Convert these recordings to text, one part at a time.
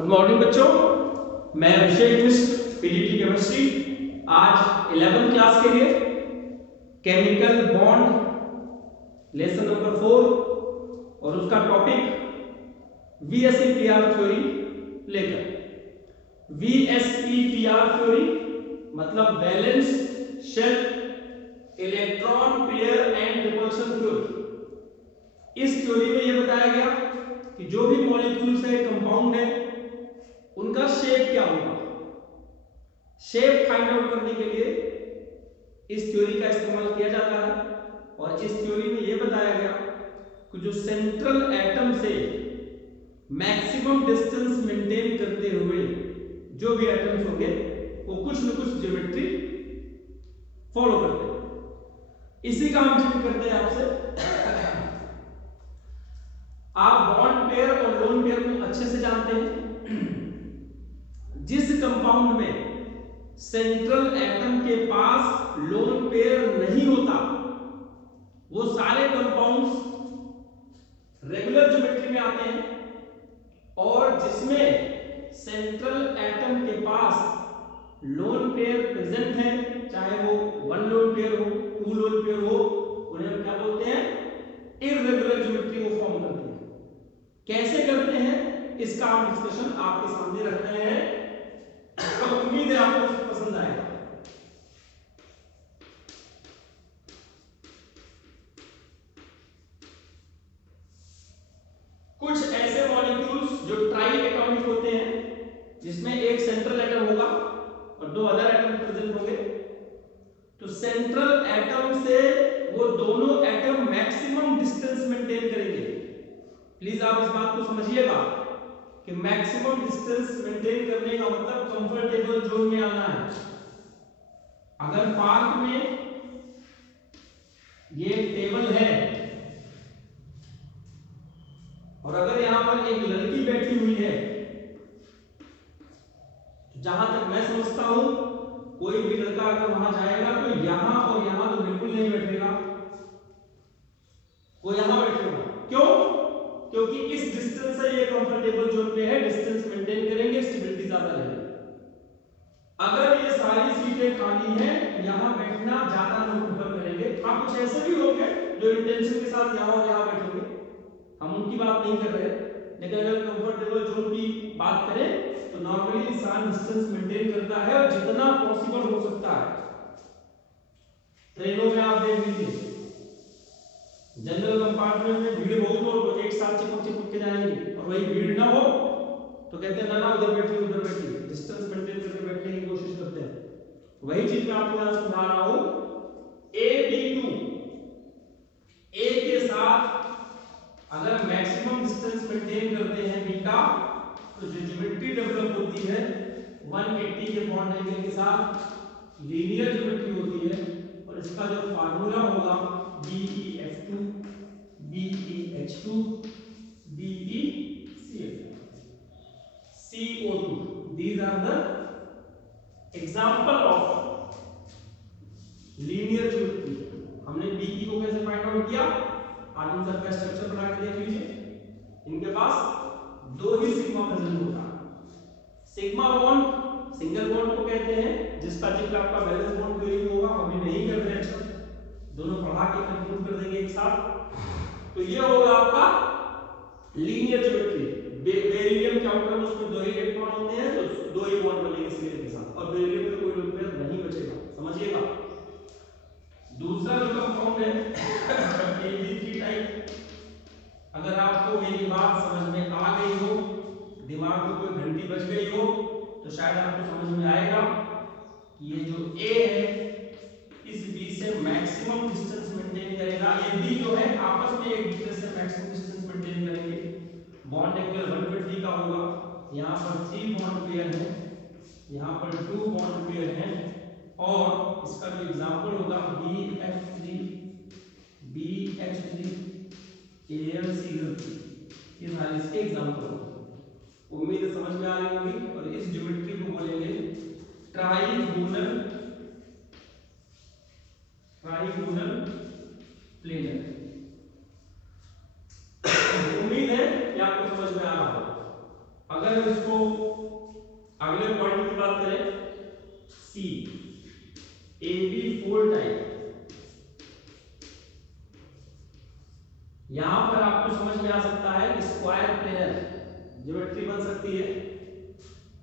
Good morning बच्चों, मैं अभिषेक मिश्र PGT chemistry. आज 11th क्लास के लिए केमिकल बॉन्ड लेसन नंबर 4 और उसका टॉपिक VSEPR थ्योरी लेकर। VSEPR थ्योरी मतलब balance shell electron pair and repulsion theory. इस थ्योरी में यह बताया गया कि जो भी मॉलिक्यूल्स है, कंपाउंड है, उनका शेप क्या होगा। शेप फाइंड आउट करने के लिए इस थ्योरी का इस्तेमाल किया जाता है। और इस थ्योरी में यह बताया गया कि जो सेंट्रल एटम से मैक्सिमम डिस्टेंस मेंटेन करते हुए जो भी एटम्स होंगे वो कुछ न कुछ ज्योमेट्री फॉलो करते हैं। इसी का हम चेक करते हैं आपसे। आप बॉन्ड पेयर और लोन पेयर को अच्छे से जानते हैं। जिस कंपाउंड में सेंट्रल एटम के पास लोन पेयर नहीं होता वो सारे कंपाउंड्स रेगुलर ज्योमेट्री में आते हैं, और जिसमें सेंट्रल एटम के पास लोन पेयर प्रेजेंट है, चाहे वो 1 लोन पेयर हो, 2 लोन पेयर हो, उन्हें हम क्या बोलते हैं? इररेगुलर ज्योमेट्री को फॉर्म करते हैं। कैसे करते हैं इसका हम डिस्कशन आपके सामने रख रहे हैं। उम्मीद है आपको पसंद आएगा। कुछ ऐसे मॉलिक्यूल्स जो ट्राई एटॉमिक होते हैं, जिसमें एक सेंट्रल एटम होगा और 2 अदर एटम प्रेजेंट होंगे, तो सेंट्रल एटम से वो दोनों एटम मैक्सिमम डिस्टेंस मेंटेन करेंगे। प्लीज आप इस बात को समझिएगा कि मैक्सिमम डिस्टेंस मेंटेन करने का मतलब कंफर्टेबल जोन में आना है। अगर पार्क में ये टेबल है और अगर यहां पर एक लड़की बैठी हुई है, तो जहां तक मैं समझता हूं कोई भी लड़का अगर वहां जाएगा तो यहां और यहां तो बिल्कुल नहीं बैठेगा, वो यहां बैठेगा। क्यों? क्योंकि इस डिस्टेंस से ये कंफर्टेबल जोन पे है, डिस्टेंस मेंटेन करेंगे, स्टेबिलिटी ज्यादा रहेगी। अगर ये सारी सीटें खाली हैं, यहां बैठना ज्यादा लोग प्रेफर करेंगे। हाँ, कुछ ऐसे भी होंगे जो इंटेंशन के साथ यहां और यहां बैठेंगे, हम उनकी बात नहीं कर रहे। लेकिन अगर कंफर्टेबल जोन की बात करें तो नॉर्मली इंसान डिस्टेंस मेंटेन करता है और जितना पॉसिबल हो सकता है। ट्रेनों में आप देख लीजिए, जनरल कंपार्टमेंट में भीड़ बहुत हो तो एक साथ चिपक के जाएंगे, और वही भीड़ ना हो तो कहते हैं ना ना उधर बैठिए उधर बैठिए, डिस्टेंस मेंटेन करके बैठने की कोशिश करते हैं। वही चीज मैं आपको यहां समझा रहा हूं। AB2 A के साथ अगर मैक्सिमम डिस्टेंस मेंटेन करते हैं बीटा, तो जो ज्योमेट्री डेवलप होती है 180 के बॉन्ड एंगल के साथ लीनियर ज्योमेट्री होती है। और इसका जो फार्मूला होगा BeF2 BeH2 BeCl2 CO2। These are the example of linear geometry। हमने Be को कैसे फाइंड आउट किया? आज इन सबका स्ट्रक्चर बना के देख लीजिए। इनके पास 2 ही सिग्मा प्रेजेंट होता है। सिग्मा बॉन्ड सिंगल बॉन्ड को कहते हैं, जिसका जिक्र आपका वैलेंस बॉन्ड थ्योरी में होगा, हम अभी नहीं कर रहे हैं, दोनों पढ़ा के कंक्लूड कर देंगे एक साथ। तो ये होगा आपका लीनियर ज्योमेट्री। बेरिलियम के आउटर में उसमें 2 ही इलेक्ट्रॉन होते हैं, तो 2 ही बॉन्ड बनेंगे सिलिकॉन के साथ, और बेरिलियम में कोई लोन पेयर नहीं बचेगा। समझिएगा। दूसरा जो कंपाउंड है AB3 टाइप, अगर आपको मेरी बात समझ में आ गई हो, दिमाग में कोई घंटी बज गई हो, तो शायद आपको समझ में आएगा कि ये जो A है इस B से मैक्सिमम डिस्टेंस मेंटेन करेगा। ये B जो है आपस में एक दूसरे से मैक्सिमम डिस्टेंस मेंटेन करेंगे। बॉन्ड एंगल 120 का होगा। यहाँ पर 3 बॉन्ड पेयर है, यहाँ पर 2 बॉन्ड पेयर है, और इसका जो एग्जांपल होगा BF3 BH3 AlCl3, ये सारे इसके एग्जांपल होंगे। उम्मीद है समझ में आ रही होगी। और इस ज्योमेट्री को बोलेंगे ट्राइगोनल प्लेनर। उम्मीद है कि आपको समझ में आ रहा होगा। अगर इसको अगले पॉइंट की बात करें, सी ए बी 4 टाइप, यहां पर आपको समझ में आ सकता है कि स्क्वायर प्लेनर ज्योमेट्री बन सकती है,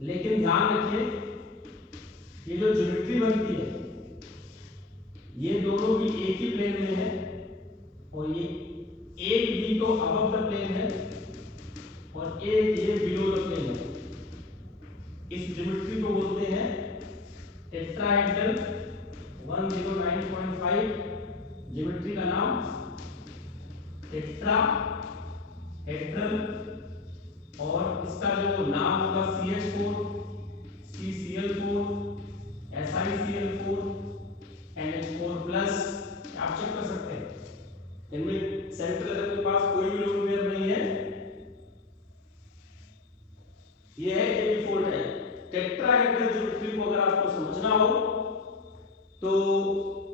लेकिन ध्यान रखिए ये जो ज्योमेट्री बनती है ये दोनों भी एक ही प्लेन में है, और ये एक भी तो अबव द प्लेन है और एक ये बिलो द प्लेन है। इस ज्योमेट्री को बोलते हैं टेट्राहेड्रल 109.5, ज्योमेट्री का नाम टेट्राहेड्रल, और इसका जो नाम होगा CH4, CCl4, SiCl4, NH4+, आप चेक कर सकते हैं। इनमें सेंट्रल के पास कोई भी लोन पेयर नहीं है, ये है AB4 टाइप। टेट्राहेड्रल ज्योमेट्री को अगर आपको समझना हो तो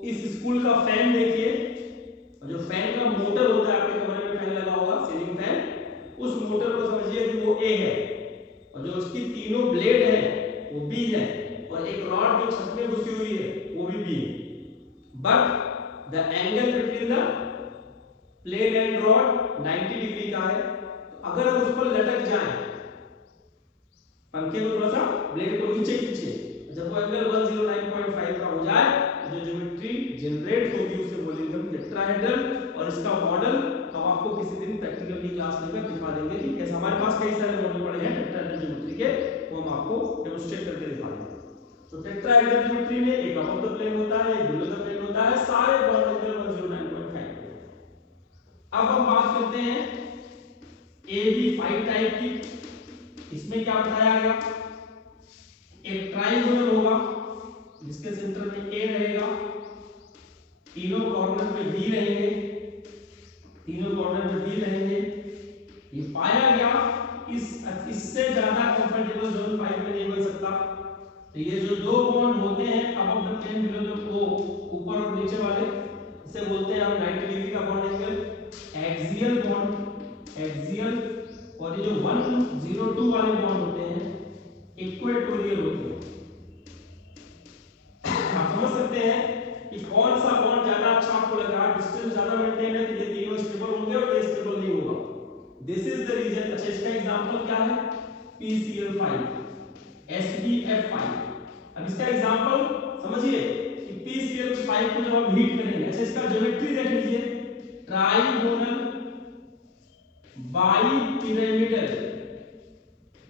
इस स्कूल का फैन देखिए, जो फैन का मोटर होता है, आपके कमरे में फैन लगा होगा, सीलिंग फैन, उस मोटर को समझिए कि वो A है, और जो उसकी तीनों ब्लेड है वो B है, और एक रॉड जो छत में घुसी हुई है वो भी B है। But the angle between the plane and rod 90 degree का है, तो अगर हम उस पर लटक जाएं, पंखे को थोड़ा सा ब्लेड को नीचे खींचे, जब वो एंगल 109.5 का हो जाए, जो ज्योमेट्री जनरेट होगी उसे बोलेंगे हम टेट्राहेड्रल। और इसका मॉडल हम आपको किसी दिन प्रैक्टिकल की क्लास लेकर दिखा देंगे कि कैसे, हमारे पास कई सारे मॉडल पड़े हैं टेट्राहेड्रल ज्योमेट्री के, वो हम आपको डेमोंस्ट्रेट करके दिखा देंगे। तो टेट्राहेड्रल ज्योमेट्री में एक अबव द प्लेन होता है, एक बिलो द प्लेन होता है, सारे बॉन्ड एंगल 109.5। अब हम बात करते हैं AB5 टाइप की। इसमें क्या बताया गया, एक ट्राइंगल होगा जिसके सेंटर में A रहेगा, तीनों कॉर्नर पे B रहेंगे, तीनों कॉर्नर पे B रहेंगे। ये पाया गया इससे ज्यादा कंफर्टेबल जोन 5 में नहीं बन सकता। तो ये जो दो बॉन्ड होते हैं above the plane below the O, ऊपर और नीचे वाले, इसे बोलते हैं हम 90 डिग्री का bond angle, axial bond, axial. और ये जो 102 वाले बॉन्ड होते हैं इक्वेटोरियल होते हैं। आप समझ सकते हैं कि कौन सा बॉन्ड ज्यादा अच्छा आपको लग रहा है, डिस्टेंस ज्यादा मेंटेन है तो ये तीनों स्टेबल होंगे और ये स्टेबल नहीं होगा। This is the reason. अच्छा, इसका एग्जांपल क्या है, PCl5, SbF5। अब इसका एग्जांपल समझिए कि PCl5 को जब हम हीट करेंगे, अच्छा इसका ज्योमेट्री देख लीजिए, ट्राइगोनल बाइपिरामिडल,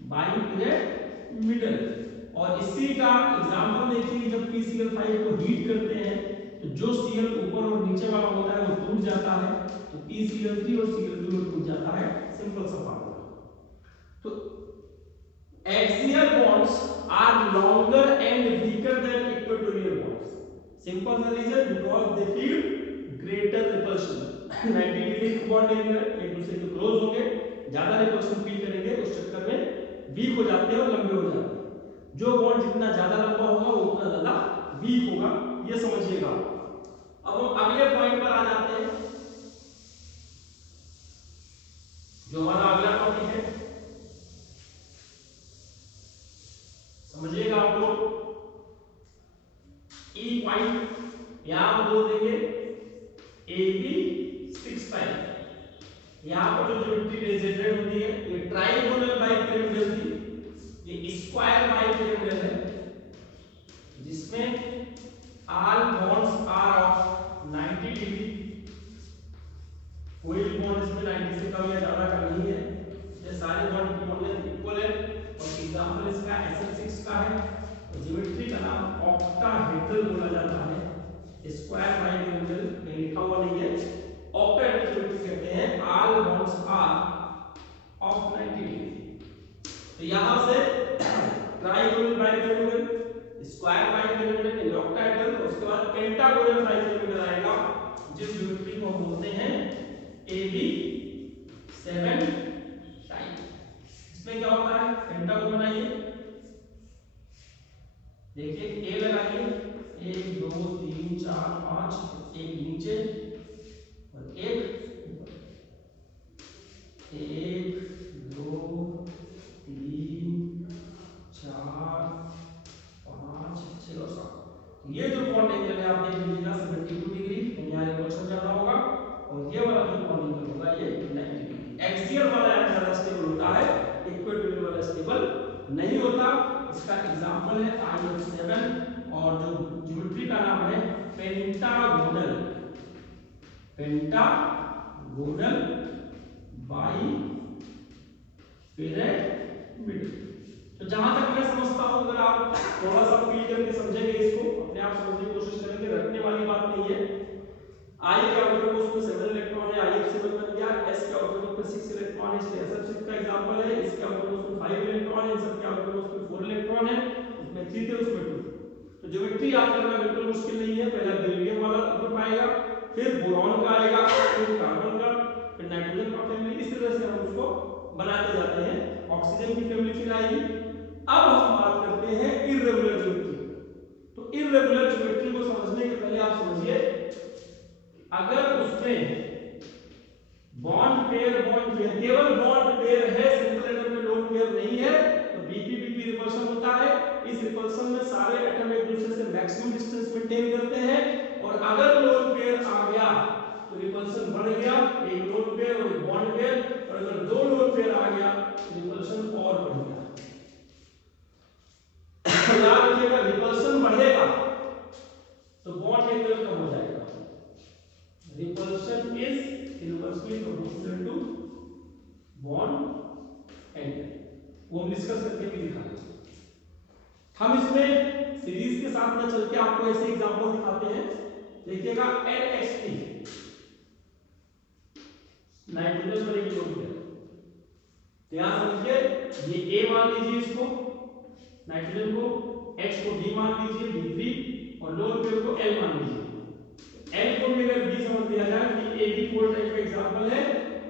बाइपिरामिडल। और इसी का एग्जांपल देखिए कि जब PCl5 को हीट करते हैं तो जो Cl ऊपर और नीचे वाला होता है वो टूट जाता है, तो PCl3 और Cl2 टूट जाता है। सिंपल सा फॉर्मूला। तो axial bonds are longer and weaker than equatorial bonds. Simple the reason, because they feel greater repulsion. 90 degree के बॉन्ड एक दूसरे के क्लोज होंगे, ज्यादा रिपल्शन फील करेंगे, उस चक्कर में वीक हो जाते हैं और लंबे हो जाते हैं। जो बॉन्ड जितना ज्यादा लंबा होगा वो उतना ज्यादा वीक होगा, ये समझिएगा। अब हम अगले पॉइंट पर आ जाते हैं, जो हमारा अगला टॉपिक है, समझिएगा आप लोग। ई पॉइंट यहां पर बोल देंगे AB6 टाइप। यहां पर जो ज्योमेट्री जनरेट होती है ये ट्राइगोनल बाइपिरामिडल थी, ये स्क्वायर बाइपिरामिडल है, जिसमें all bonds are of 90 degree. कोई भी बॉन्ड इसमें 90 से कम या ज्यादा का नहीं है, ये सारे बॉन्ड की बॉन्ड लेंथ इक्वल है। और एग्जांपल इसका SF6 का है, और ज्योमेट्री का नाम ऑक्टाहेड्रल बोला जाता है। स्क्वायर बाइपिरामिडल में लिखा हुआ नहीं है, ऑक्टाहेड्रल ज्योमेट्री कहते हैं। All bonds are of 90 degree. तो यहां से trigonal bipyramidal, square bipyramidal and octahedral, उसके बाद पेंटागोनल बाइपिरामिडल आएगा, जिस ज्योमेट्री को हम बोलते हैं AB7 टाइप। इसमें क्या होता है, पेंटागोन बनाइए, देखिए A लगाइए, 1 2 3 4 5, एक नीचे और एक ऊपर, 1 2 3 रिपल्शन ज्यादा होगा, और ये वाला जो बॉन्ड एंगल होगा ये 90 डिग्री। एक्सियल वाला ज्यादा स्टेबल होता है, इक्वेटोरियल वाला स्टेबल नहीं होता। इसका एग्जांपल है IF7 और जो ज्योमेट्री का नाम है पेंटागोनल, पेंटागोनल बाइपिरामिड। तो जहां तक मैं समझता हूं, अगर आप थोड़ा सा फील करके समझेंगे, इसको अपने आप समझने की कोशिश करेंगे, रखने वाली बात नहीं है। I के आउटरमोस्ट में 7 इलेक्ट्रॉन है, IF7 बन गया। S के आउटरमोस्ट में 6 इलेक्ट्रॉन है, इसलिए SF6 का एग्जांपल है। इसके आउटरमोस्ट में 5 इलेक्ट्रॉन है, इन सब के आउटरमोस्ट में 4 इलेक्ट्रॉन है, उसमें 3 थे, उसमें 2। तो ज्योमेट्री याद करना बिल्कुल मुश्किल नहीं है। पहला बेरिलियम वाला ग्रुप आएगा, फिर बोरॉन का आएगा, फिर कार्बन का, फिर नाइट्रोजन का फैमिली। इस तरह से हम उसको बनाते जाते हैं। ऑक्सीजन की फैमिली फिर आएगी। अब हम बात करते हैं इर्रेगुलर ज्योमेट्री। तो इर्रेगुलर ज्योमेट्री को समझने के पहले आप समझिए, अगर उसमें बॉन्ड पेयर केवल बॉन्ड पेयर है, सिंगल एटम में लोन पेयर नहीं है, तो बीपी रिपल्शन होता है। इस रिपल्शन में सारे एटम एक दूसरे से मैक्सिमम डिस्टेंस मेंटेन करते हैं, और अगर लोन पेयर आ गया तो रिपल्शन बढ़ गया, एक लोन पेयर और एक बॉन्ड पेयर, और अगर दो लोन पेयर आ गया तो रिपल्शन और बढ़ गया। याद रखिएगा, रिपल्शन बढ़ेगा तो बॉन्ड एंगल कम हो जाएगा। Repulsion is inversely proportional to bond angle। वो हम डिस्कस करके भी दिखाएंगे। हम इसमें सीरीज के साथ में चल के आपको ऐसे एग्जांपल दिखाते हैं। देखिएगा NH3 नाइट्रोजन पर एक लोन पेयर, तो यहां समझिए ये A मान लीजिए इसको, नाइट्रोजन को, H को B मान लीजिए, B3, और लोन पेयर को L मान लीजिए। L को भी अगर B समझ लिया जाए कि AB4 टाइप का एग्जांपल है,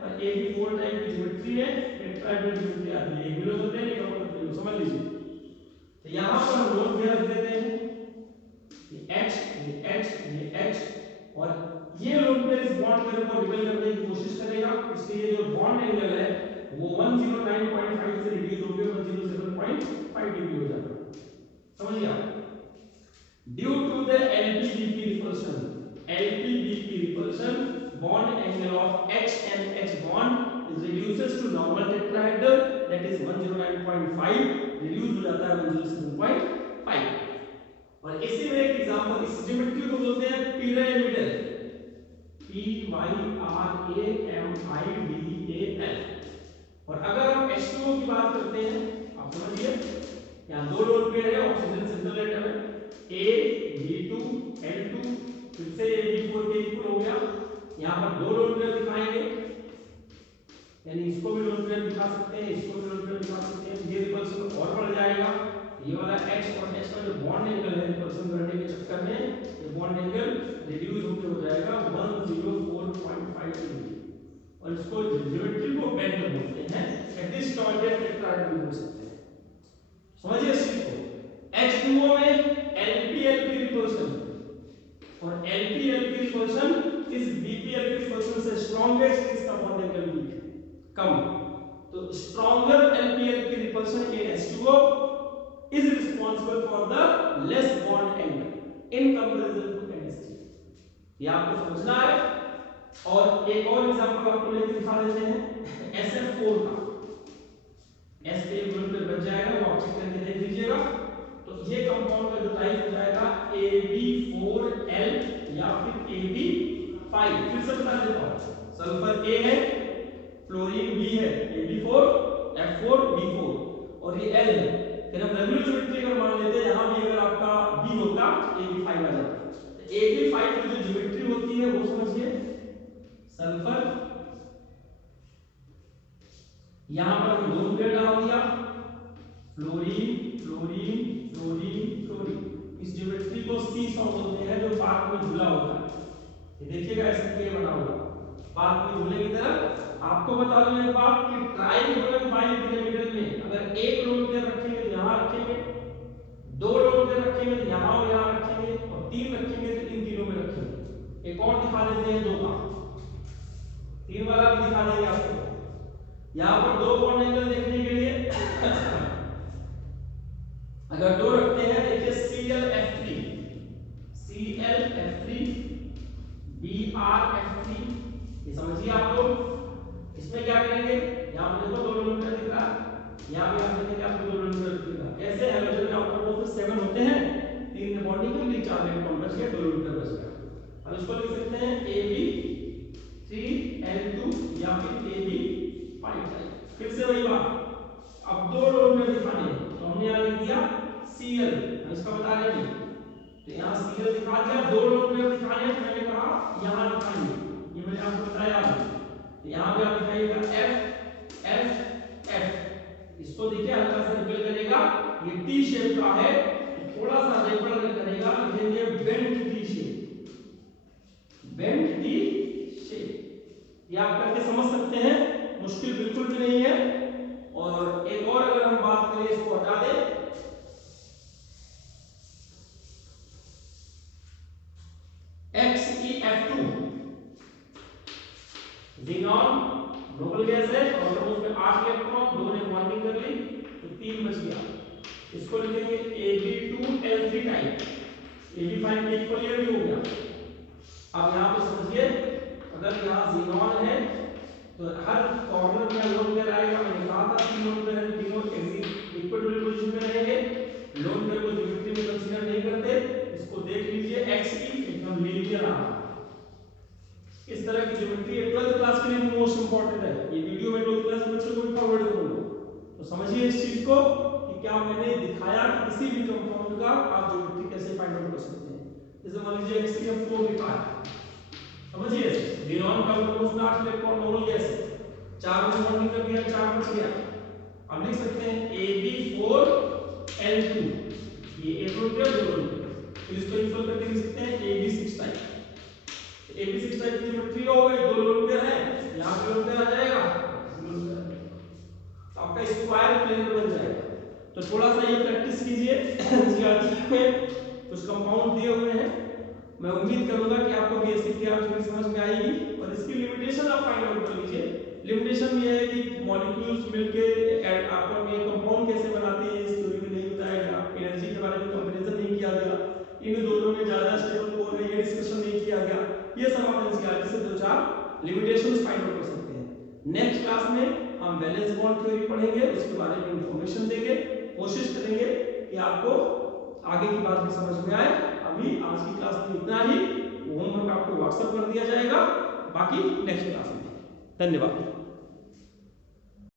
और AB4 टाइप की ज्योमेट्री है, टेट्राहेड्रल ज्योमेट्री आती है, एक लोन होते हैं, एक और समझ लीजिए। तो यहां पर हम लोन पेयर रख देते हैं, ये H, ये H, ये H, और ये लोन पेयर इस बॉन्ड पेयर को रिपेल करने की कोशिश करेगा, इसलिए ये जो बॉन्ड एंगल है वो 109.5 से रिड्यूस होकर 107.5 डिग्री हो जाता है। समझिए आप, due to the LPBP repulsion, LPBP repulsion, bond angle of H and H bond is reduces to normal tetrahedral, that is 109.5, reduce हो जाता है 107.5। और इसी में एक एग्जांपल, इस ज्योमेट्री को बोलते हैं पिरामिडल, PYRAMIDAL। और अगर हम H2O की बात करते हैं, आप समझिए, यहाँ दो लोन पेयर है, ऑक्सीजन सिंगल एटम है, A B2L2, फिर से AB4 के इक्वल हो गया। यहाँ पर दो लोन पेयर दिखाएंगे, यानी इसको भी लोन पेयर दिखा सकते हैं, इसको भी लोन पेयर दिखा सकते हैं। ये रिपल्शन और बढ़ जाएगा। ये वाला H और H का जो बॉन्ड एंगल है रिपल्शन करने के चक्कर में, ये बॉन्ड एंगल रिड्यूस होकर हो जाएगा 104.5 डिग्री, और इसको ज्योमेट्री को बेंड बोलते हैं। डिस्टॉर्टेड टेट्राहेड्रल बोल सकते हैं। समझिए इस चीज को। H2O में LPL की रिपल्शन, और LPL की रिपल्शन इस BPL की रिपल्शन से स्ट्रॉन्गेस्ट, इसका बॉन्ड एंगल वीक है, कम। तो स्ट्रॉन्गर LPL की repulsion in H2O is responsible for the less bond angle in comparison to NH3। ये आपको समझना है। और एक और एग्जांपल आपको लेके दिखा देते हैं SF4 का। S पे ग्रुप में बच जाएगा, वो आप चेक करके देख लीजिएगा। तो ये कंपाउंड का जो टाइप हो जाएगा AB4L या फिर AB5। फिर से बता देता हूं, सल्फर A है, फ्लोरीन B है, AB4 F4 B4, और ये L है। फिर हम रेगुलर ज्योमेट्री अगर मान लेते हैं, यहां भी अगर आपका B होता AB5 आ जाता। तो AB5 की जो ज्योमेट्री होती है वो समझिए, सल्फर, यहां पर हम लोन पेयर डाल दिया, फ्लोरीन फ्लोरीन फ्लोरीन फ्लोरीन। इस ज्योमेट्री को सी सॉन्ग बोलते हैं, जो पार्क में झूला होता है। ये देखिएगा ऐसे के बना हुआ पार्क में झूले की तरह। आपको बता दूं एक बात कि ट्राइगोनल बाइपिरामिडल में अगर एक लोन पेयर रखेंगे तो यहां रखेंगे, दो लोन पेयर रखेंगे तो यहां और यहां रखेंगे, और तीन रखेंगे तो इन तीनों में रखेंगे। एक और दिखा देते हैं दो का, तीन वाला भी दिखा देंगे आपको। यहां पर दो बॉन्ड एंगल देखने के लिए अगर दो रखते हैं, देखिए ClF3 BR सकते हैं कि आपको दो लोन पेयर दिखेगा। कैसे हैलोजन में आउटर मोस्ट 7 होते हैं, 3 ने बॉन्डिंग कर ली, 4 इलेक्ट्रॉन बच गए, दो लोन पेयर बच गया। अब इसको लिख सकते हैं Ab3L2 या फिर Ab5 टाइप। फिर से वही बात, अब दो लोन पेयर दिखाने हैं तो हमने यहां लिख दिया Cl, हम इसका बता रहे हैं तो यहां Cl दिखा दिया। दो लोन पेयर दिखाने हैं तो मैंने कहा यहां दिखाइए, ये मैंने आपको बताया अभी। तो यहां पे आप दिखाइएगा F F F, इसको देखिए हल्का सा रिपेल करेगा, ये टी शेप का है, थोड़ा सा रिपेल करेगा, लिखेंगे bent T shape, bent T shape. ये आप करके समझ सकते हैं, मुश्किल बिल्कुल भी नहीं है। और एक और अगर हम बात करें, इसको हटा दें, XeF2 ज़ीनॉन नोबल गैस है और उसमें 8 इलेक्ट्रॉन, 2 ने बॉन्डिंग कर ली तो 3 बच गया। इसको लिखेंगे Ab2L3 टाइप, Ab5 के इक्वल ये भी हो गया। अब यहां पे समझिए, अगर यहां ज़ीनॉन है तो हर कॉर्नर में लोन पेयर आएगा। मैंने कहा था तीन लोन पेयर है, तीनों इक्विटोरियल पोजीशन में रहेंगे, लोन पेयर को ज्योमेट्री में कंसीडर नहीं करते। इसको देख लीजिए, Xe एकदम लीनियर आ रहा है। इस तरह की ज्योमेट्री 12th क्लास के लिए मोस्ट इंपॉर्टेंट है। ये वीडियो में 12th क्लास के बच्चों को भी फॉरवर्ड करूंगा, तो समझिए इस चीज को कि क्या मैंने दिखाया कि किसी भी कंपाउंड का आप ज्योमेट्री कैसे फाइंड आउट कर सकते हैं। जैसे मान लीजिए HCl4 लिखा है, समझिए ज़ीनॉन का मोस्ट 8 इलेक्ट्रॉन नोबल गैस है, 4 में बॉन्डिंग कर दिया, 4 बच गया। अब लिख सकते हैं Ab4L2, ये एक लोन पेयर, दो लोन पेयर, फिर इसको इक्वल करके लिख सकते हैं Ab6 टाइप। Ab6 टाइप की ज्योमेट्री हो गई, दो लोन पेयर है, यहां पे लोन पेयर आ जाएगा, तो आपका स्क्वायर प्लेन बन जाएगा। तो थोड़ा सा ये प्रैक्टिस कीजिए जीआरटी में, कुछ कंपाउंड दिए हुए हैं, मैं उम्मीद करूंगा कि आपको बेसिक थ्योरी समझ में आएगी। और इसकी लिमिटेशन आप फाइंड आउट कर लीजिए। लिमिटेशन ये है कि मॉलिक्यूल्स मिलके आपस में कंपाउंड कैसे बनाते हैं, इस थ्योरी में नहीं बताया गया। एनर्जी के बारे में कंपैरिजन नहीं किया गया, इन दोनों में ज्यादा स्टेबल कौन है ये डिस्कशन नहीं किया गया। ये सब आप एनसीईआरटी से दो चार लिमिटेशंस फाइंड आउट कर सकते हैं। नेक्स्ट क्लास में हम वैलेंस बॉन्ड थ्योरी पढ़ेंगे, उसके बारे में इंफॉर्मेशन देंगे, कोशिश करेंगे कि आपको आगे की बात भी समझ में आए। अभी आज की क्लास में इतना ही, होमवर्क आपको व्हाट्सएप कर दिया जाएगा, बाकी नेक्स्ट क्लास में। धन्यवाद।